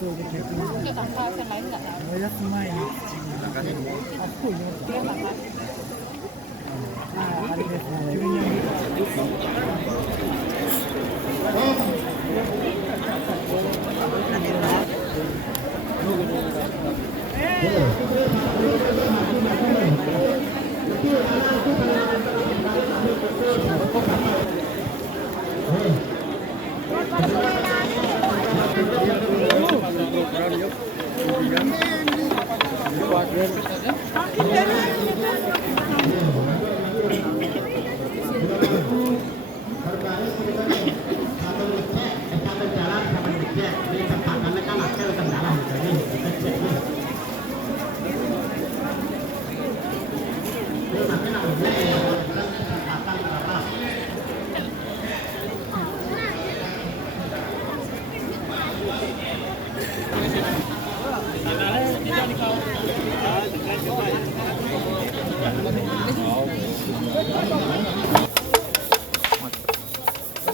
Untuk tanpa yang lain nggak tahu. Dia tanpa.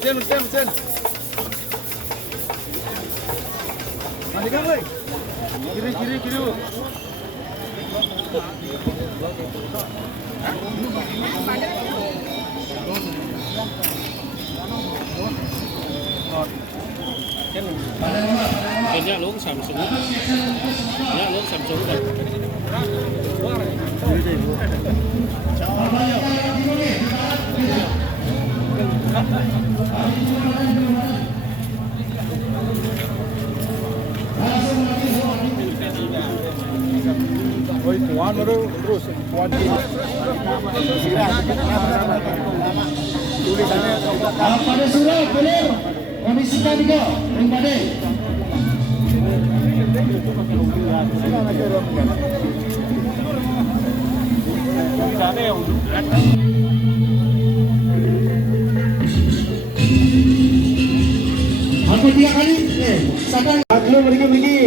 Mesin. Mandi kan, woi. Kiri. Kayaknya lu Samsung. Ya lu Samsung kan. Oi, tuan baru terus tuan. Tulisannya pada surat benar Komisi 3 Ring Bade. Aku 3 kali sadar aku pergi.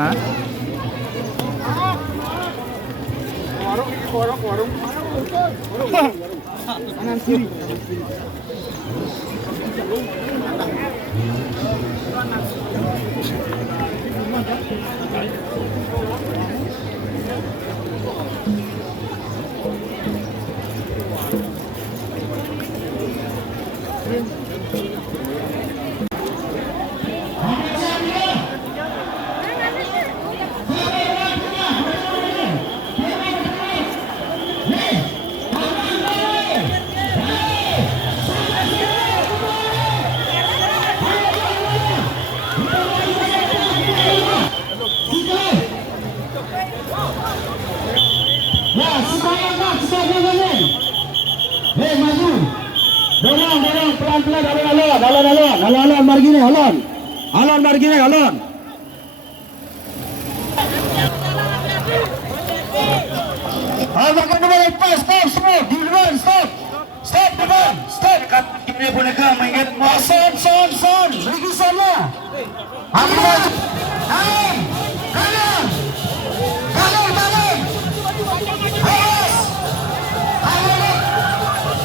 Hah? Warung. Kanan kiri. Maju. Dorong pelan-pelan alon margine alon. Makan dulu stop semua di depan stop depan stop ini boneka mainkan son lagi sana aku maju kanan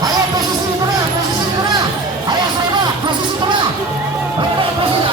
ayo posisi tengah ayo serba posisi tengah posisi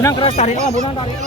Bunang keras tarik lah, bunang tarik.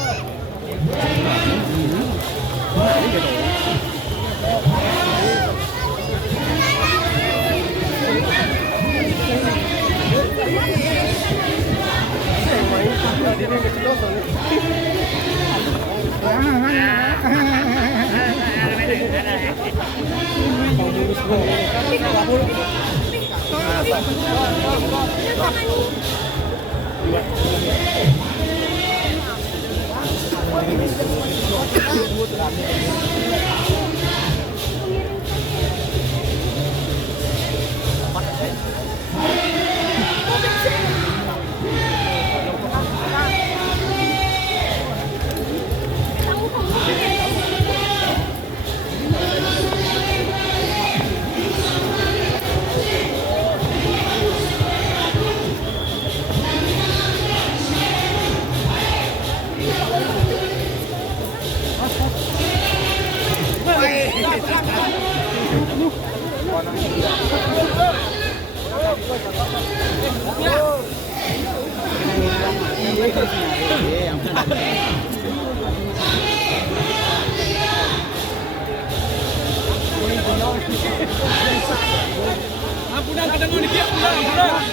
Ampunan kadang ni kia, ampunan.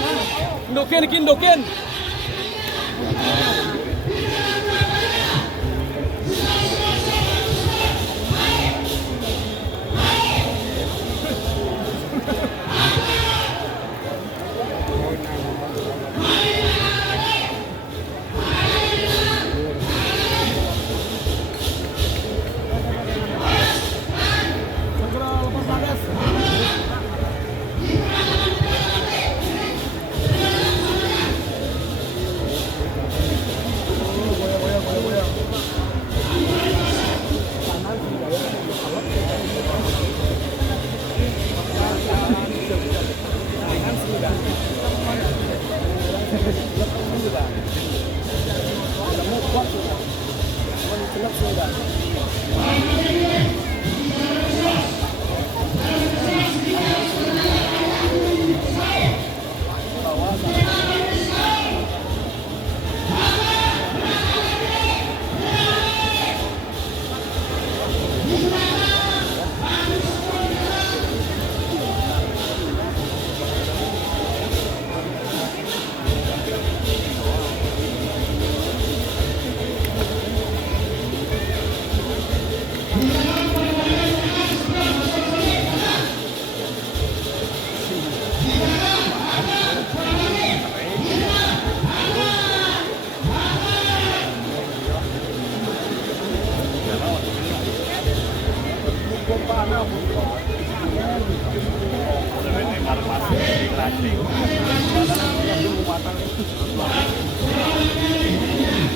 Doken.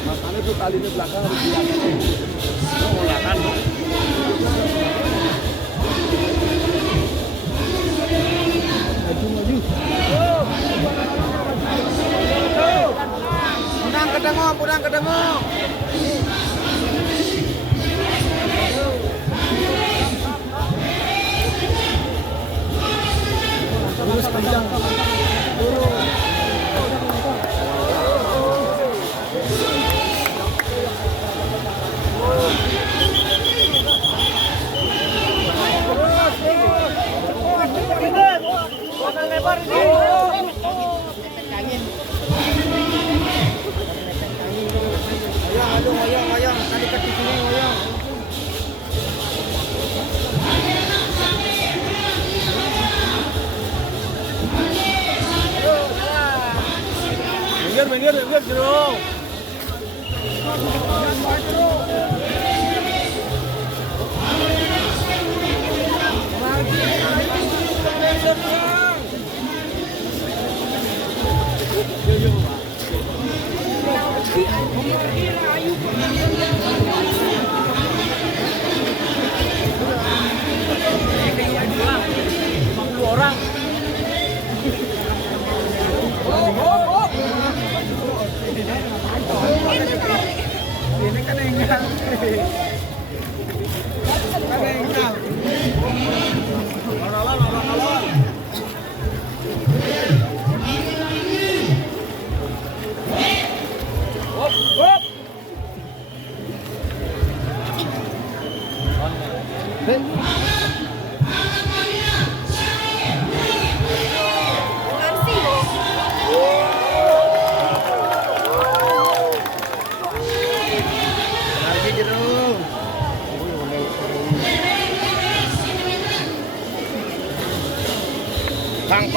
Masalahnya tuh tali di belakang harus diangkat. Mulakan dong. Maju. Pudang kedengo. Terus kencang. Wayang, tadi ke sini wayang. Minggir, Jero. Orang. Ini kan enggak.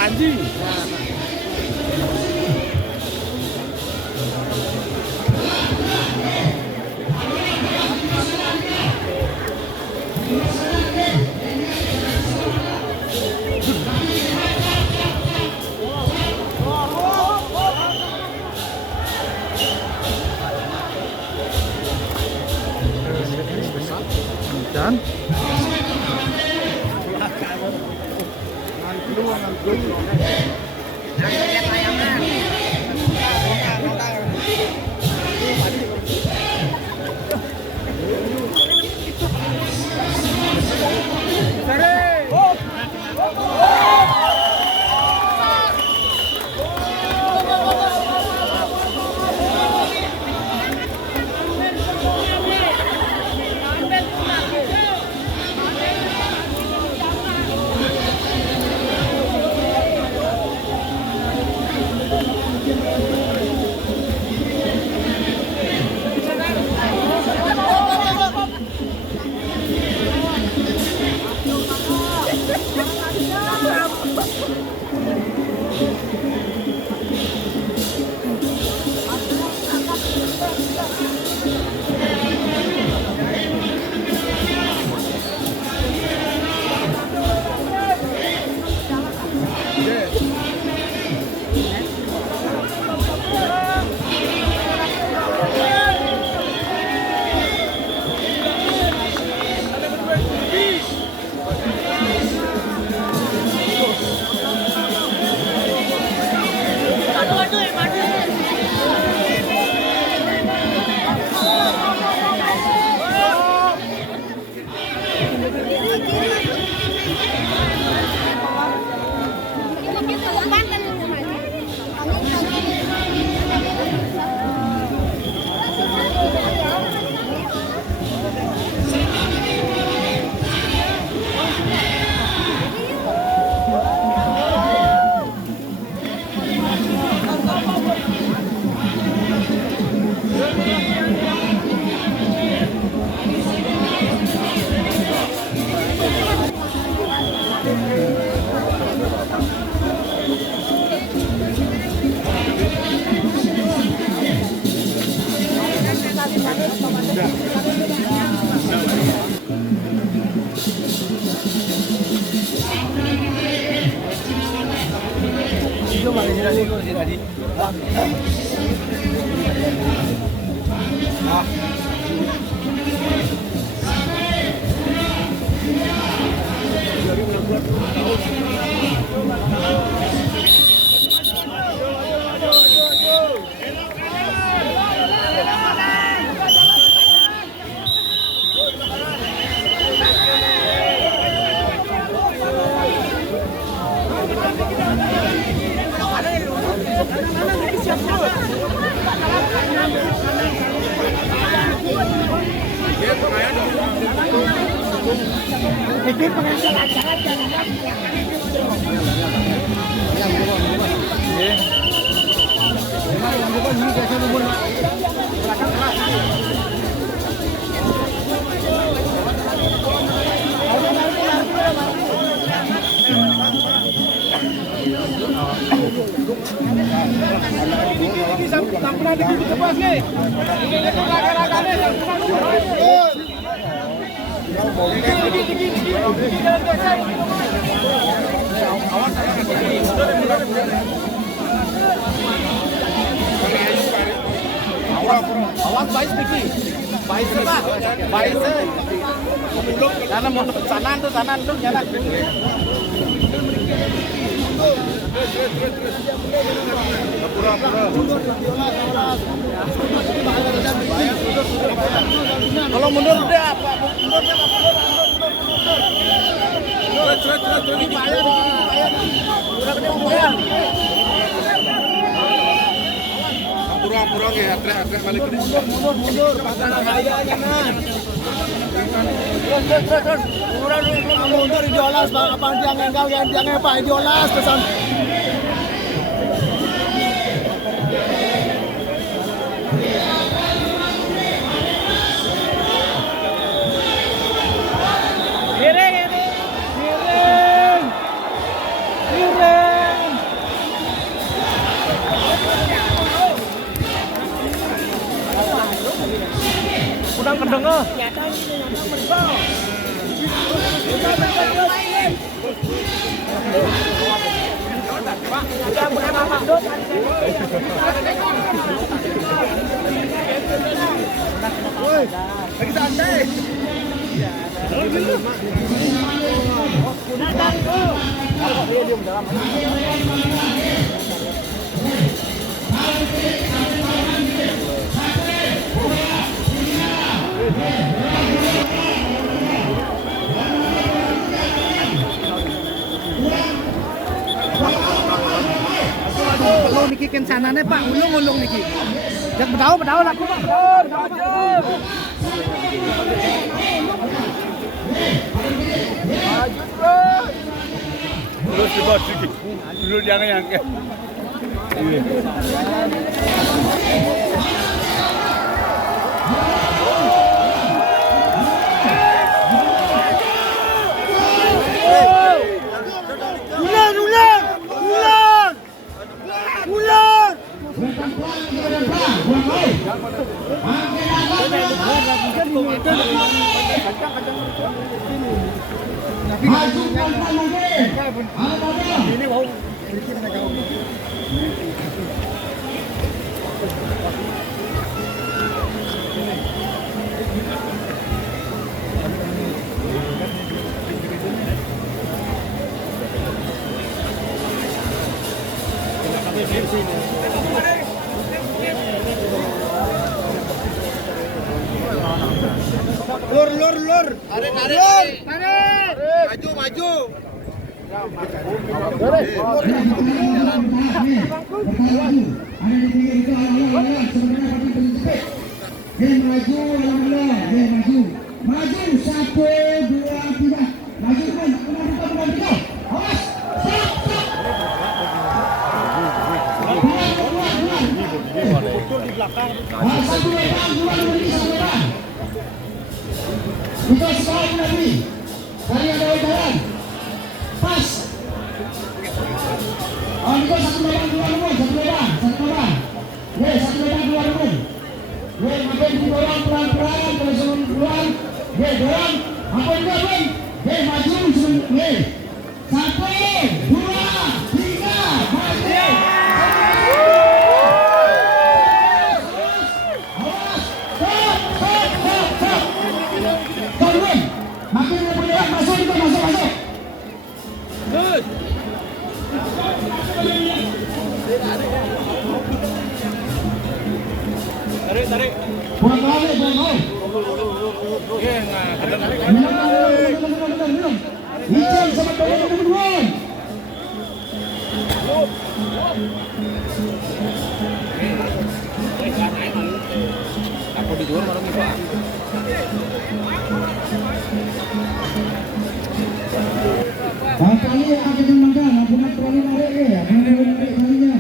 anjing. Dan awas baik Piki. Baik Pak. Baik. Karena mau sana tuh jalan. Kalau mundur udah apa? Terus. Pura-pura ya, teriak balik ke sini. Mundur, pasang bahaya jangan. Terus. Mundur idiolas, apa tiang engkau yang tiang apa idiolas pesan. Miring. Kadang kedengar. Lagi santai. Ulung niki kencanane Pak, ulung niki. Jak bedau laku Pak. Terus coba sedikit. Dulu jangan yang ke. Lur. Tarik. Maju. Maju 1, 2, 3. Maju. Awas. Di belakang. Kita sekarang lagi. Kalian ada jalan. Pas. Kita satu medan keluar rumah. Satu medan keluar rumah. Makin didorong pelan-pelan kalau sebelum keluar. Dorong. Makin dorong. Maju sebelum. 1, 2, 3. Maju. Makin berdebat masuk. Good. Tarik. Buang kali. Hijau sama teman-teman. Aku di luar malam ini Pak. Kali akan dimakan, bukan terlalu narik ya, kalinya.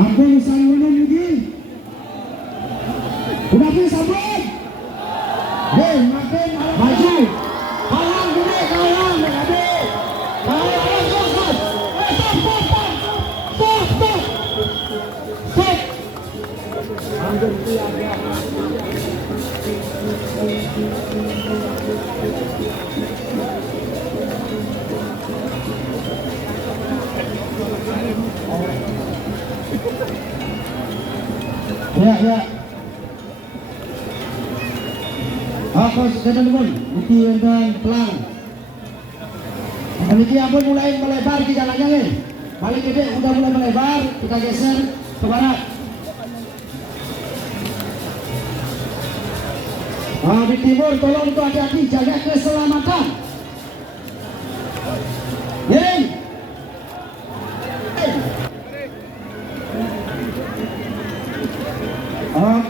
Ampun sang ulun lagi. Udah bisa sabun. Makin maju. Kalang gede, kalang. Stop. Ya. Aku teman-teman, ini dan pelang. Ini pun mulai melebar ke jalannya nih. Paling gede udah mulai melebar, kita geser ke barat. Di timur tolong itu hati-hati, jaga keselamatan. Yeay.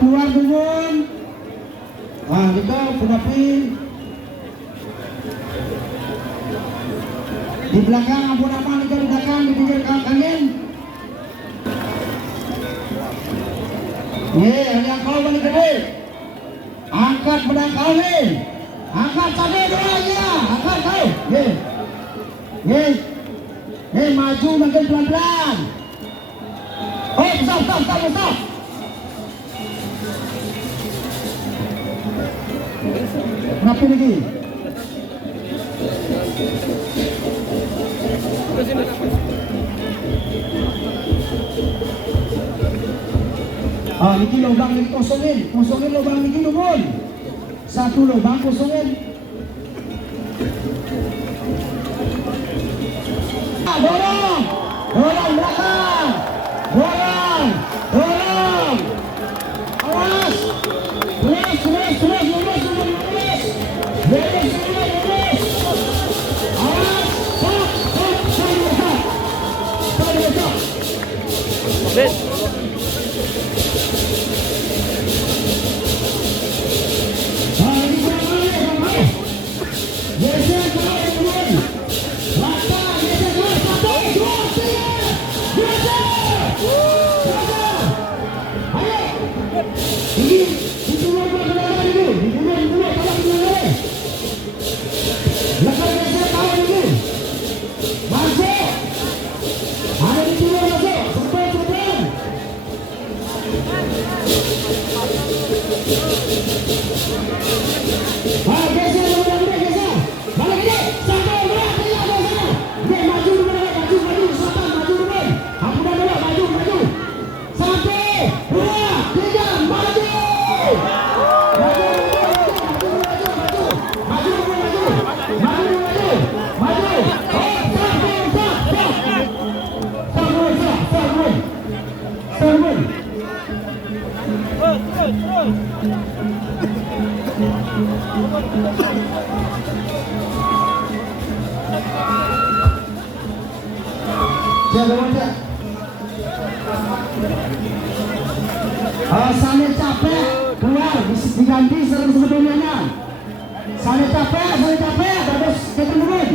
Keluar dulu. Kita penapi di belakang ampun apa di belakang di pinggir kalian. Yang kau balik gede. Angkat pedang kau nih. Angkat cabai dulu ya. Angkat kau. Maju makin pelan-pelan. Stop. Rapi lagi. Niki lubang ini kosongin lubang niki lumul. Satu lubang kosongin. Dorong belakang, dorong. Awas, terus, lurus. Awas, stop. Saya capek keluar diganti sebetulnya. Saya capek terus ketemuan.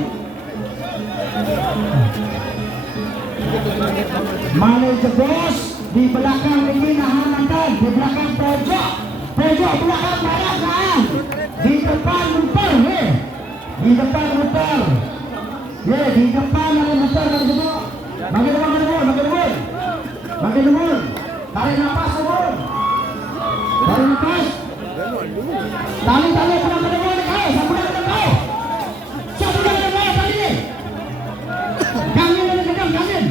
Mane jebos di belakang ini nahan nonton di belakang pojok belakang barat nahan di depan muter di depan muter di depan ada muter dari situ makin demun tarik nafas demun tarik nafas tali pulang ke demun kau sampai ke kau tali ni gangin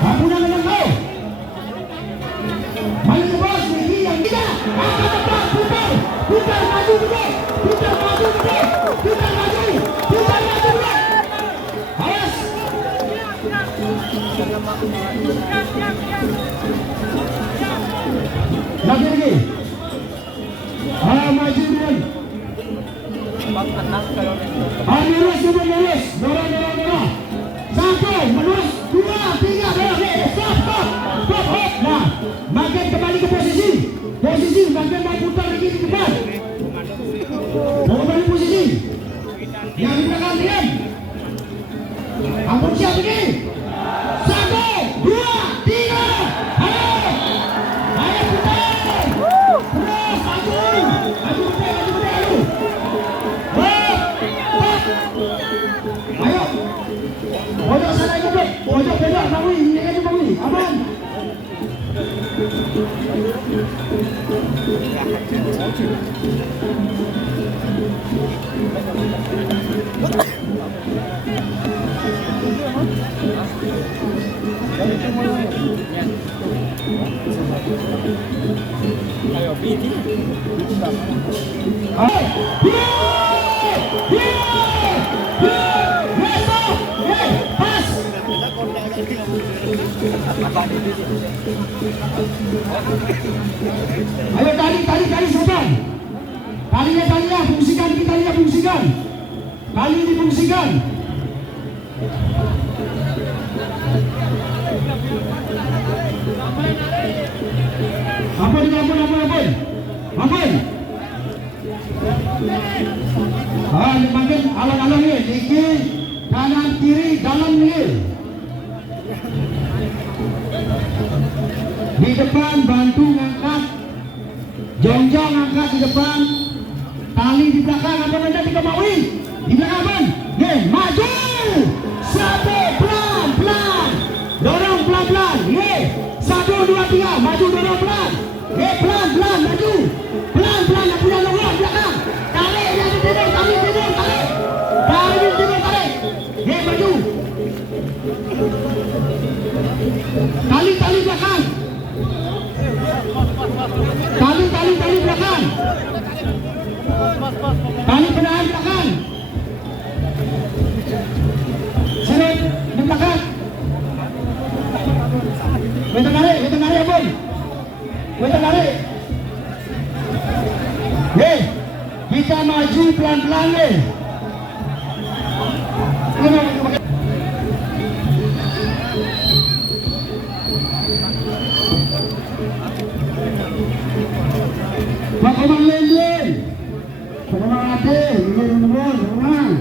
aku nak dengan kau main bos ni yang kita angkat depan putar maju dulu awas lagi maju dulu lurus dorong satu melurus 2, 3 dorong stop nah makin kembali ke posisi makin mau putar lagi di depan kembali posisi yang di belakang diam ampun siap ini 1, 2, 3 ayo putar terus maju ayo pojok sana ikut pojok beda bangun ini aja bangun aman Ayo, BT. Ayo tali setan. Talinya fungsikan Tali difungsikan. Ampun. Makin alon-alon ni, dikit kanan kiri dalam ni. Di depan bantu ngangkat, jongjong angkat di depan, tali di belakang apa benda dikemaui di belakang bang, maju, satu pelan, dorong pelan, 1, 2, 3, maju dorong pelan, pelan maju, pelan yang punya belakang. Tali penahan belakang. Seret di belakang. Kita tarik abang. Kita tarik. Kita maju pelan-pelan nih. Pakai lendeng. Pakai hati, orang.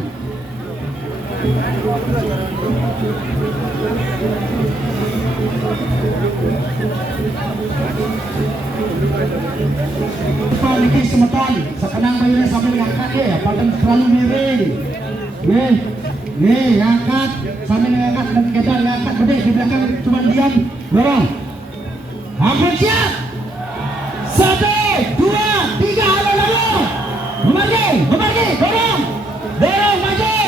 Niki semeton, sekenang bayarnya sampai ngangkat ya, padahal terlalu miring. Nih, ngangkat, sampai ngangkat dan kita ngangkat gede di belakang cuma diam, dorong. Hampir siap. 1, 2, 3, halo. Memagi, dorong, maju.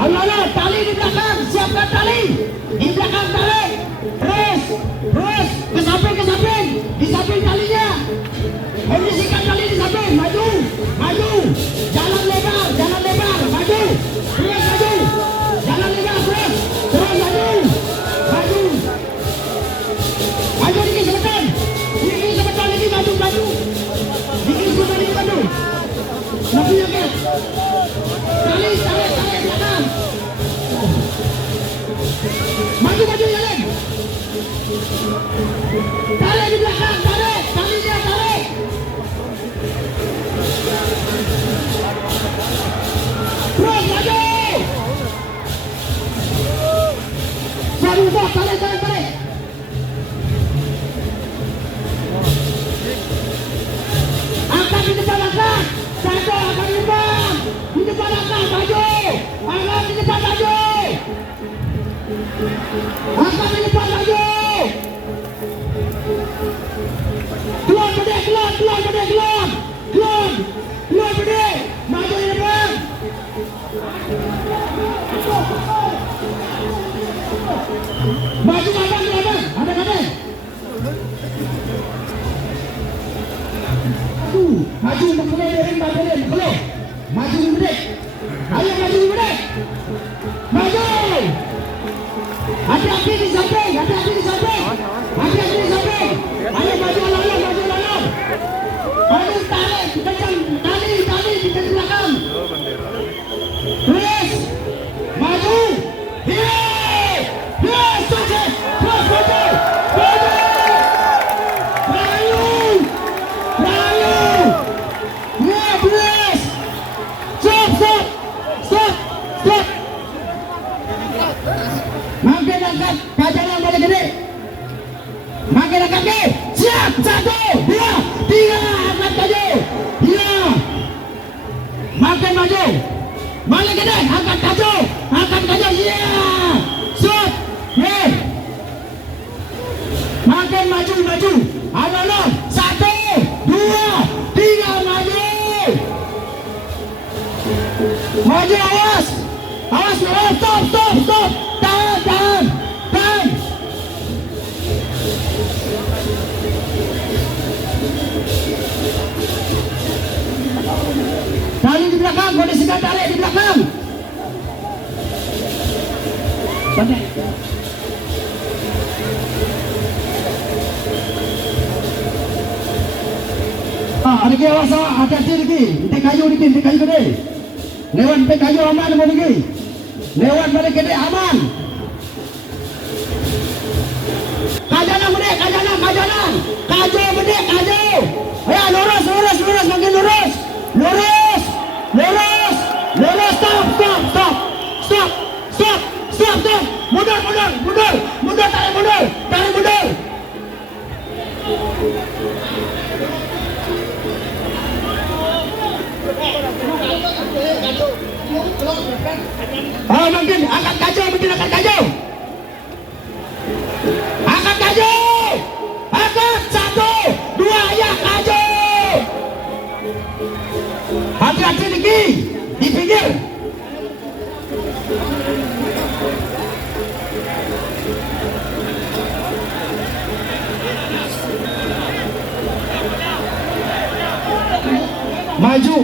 Halo, tali di belakang, siapkan tali. Di belakang tarik, terus, ke samping, di samping talinya. Kondisikan tali di samping, maju, jalan lebar, maju, terus maju, jalan lebar, terus maju, dikit sebentar, lagi maju, lebih ya kan, tali belakang, maju jalan, tali di belakang, talinya tarik. Terus maju. Sarumbah, tarik. Angkat di depan angkat. Satu, angkat di depan. Di depan angkat, maju. Angkat di depan maju. Angkat di depan maju. Keluar gede. Maju di depan. Maju ada. Maju makulit, maju gede. Ayo maju gede. Maju. Hati-hati di samping. Ayo maju lalu. Ayo tarik, kencang, tali di belakang. Terus maju. Sukses. Terus maju. Lalu. Terus. Stop. Makin angkat, kajaran balik gede. Makin angkat ke. Siap. 1, 2, 3, angkat maju. Iya. Makin maju. Balik gede, angkat maju. Iya. Stop. Makin maju. Halo. 1, 2, 3, maju. Maju, awas. Stop. Tahan. Tali di belakang, kondisikan tali di belakang. Bandai. Ada awas, hati-hati lagi. Di kayu gede. Lewat kayu aman mau lagi. Lewat balik gede aman. Kajanan gede. Kaju gede. Ayo lurus, makin lurus. Stop. Mundur, tarik mundur. Makin angkat kaju. Angkat 1, 2, ya kaju. Hati-hati di pinggir. Maju.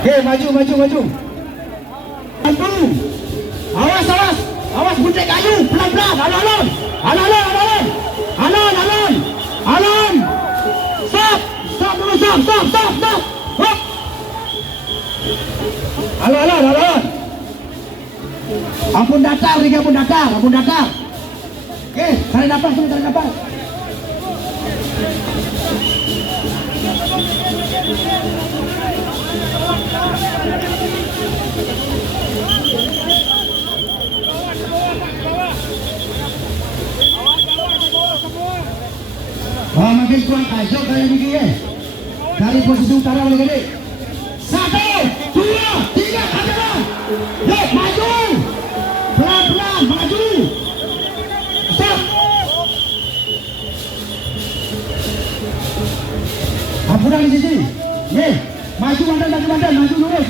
Oke, maju. Maju. Awas. Awas buntek kayu, pelan-pelan. Alon. Stop dulu, stop. Hop. Alon. Ampun datar. Oke, tarik nafas. Makin kuat aja kayak gini ya. Dari posisi utara lebih gede. 1, 2, 3, kanan. Maju. Pelan-pelan, maju. Stop. Ampunan di sini. Maju lurus.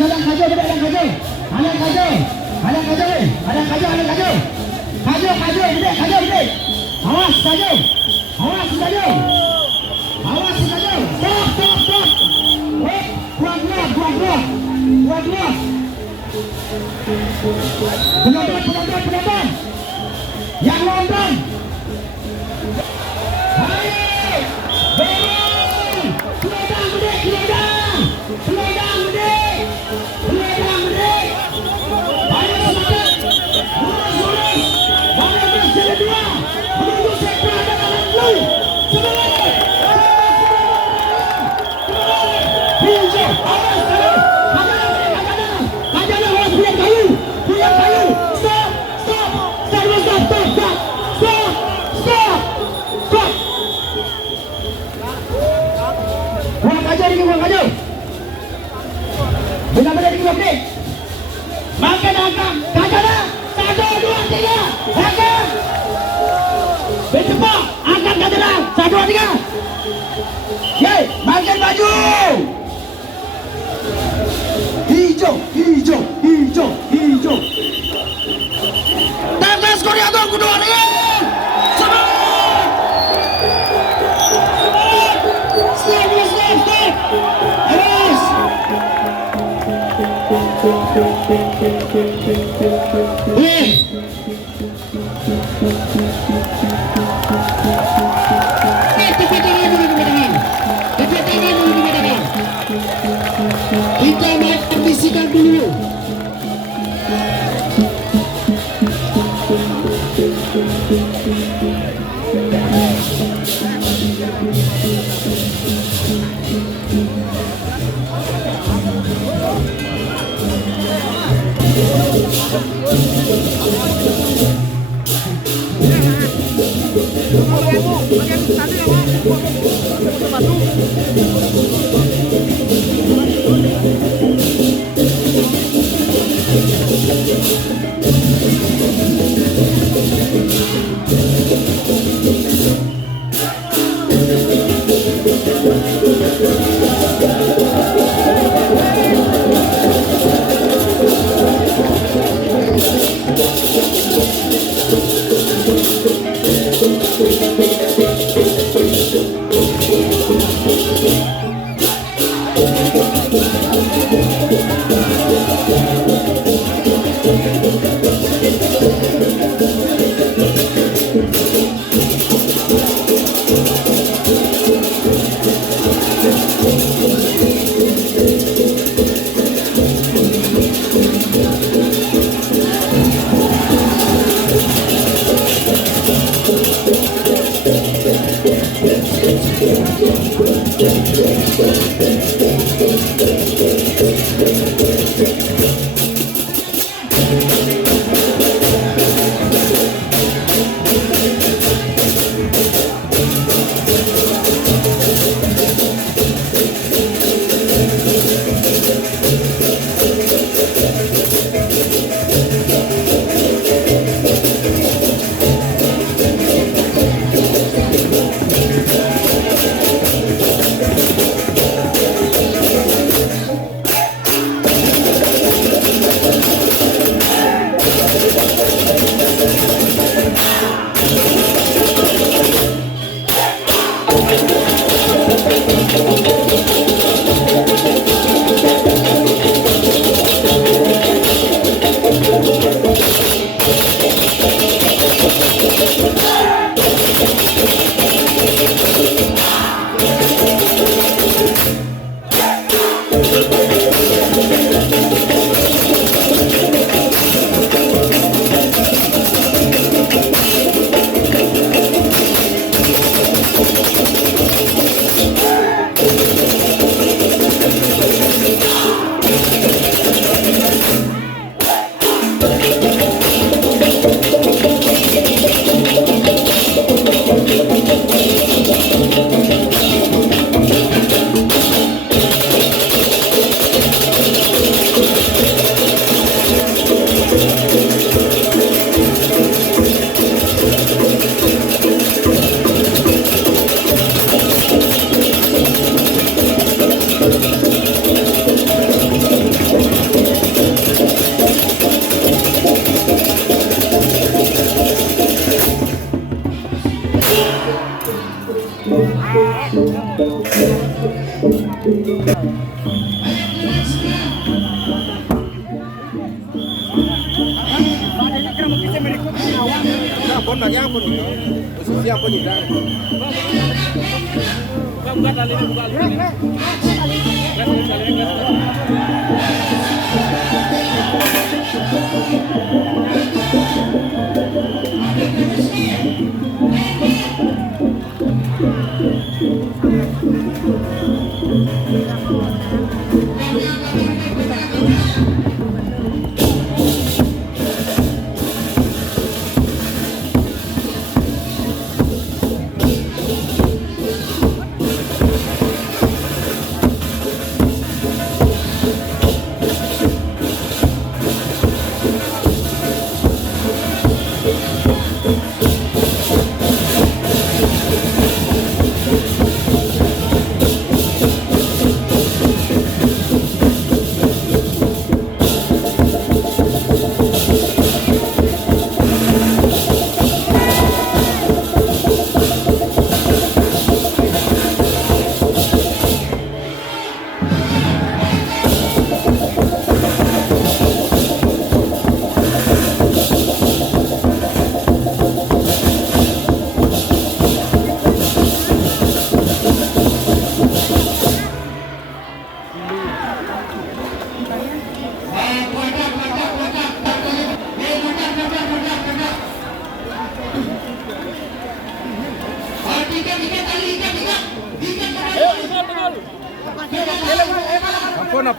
Hadang kajau. Gede. Awas kajau. Stop. Buat. Penonton. Yang nonton. Ayo. Selodang gede. Ayo semangat. Lurus. Banyak sini 2. Menunggu sektor ada dalam blue. Semangat. Hijau. Awas. Kajalah. Awas punya kayu. Stop. Buang kayu. Benar-benar di blok. Makan angkat. Kajalah. 1, 2, 3. Angkat. Bercepat. Angkat kajalah. 1, 2, 3. Makan maju. Hijau. Tetes koordinator kedua nih. Semangat. Stop. Terus. Kita mau kondisikan dulu.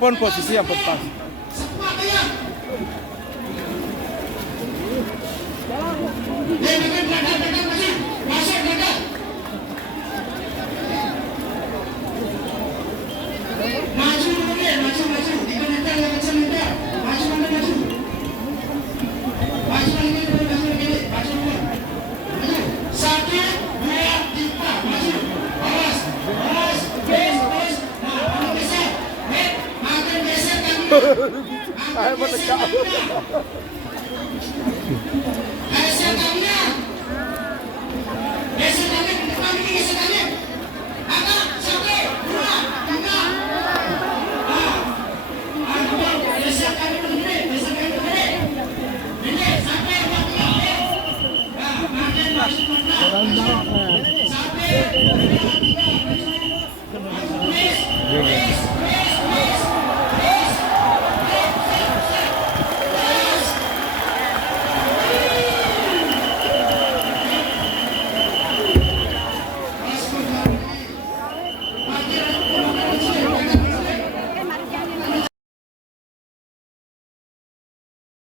Apapun posisi yang pas. Saya mau tegak.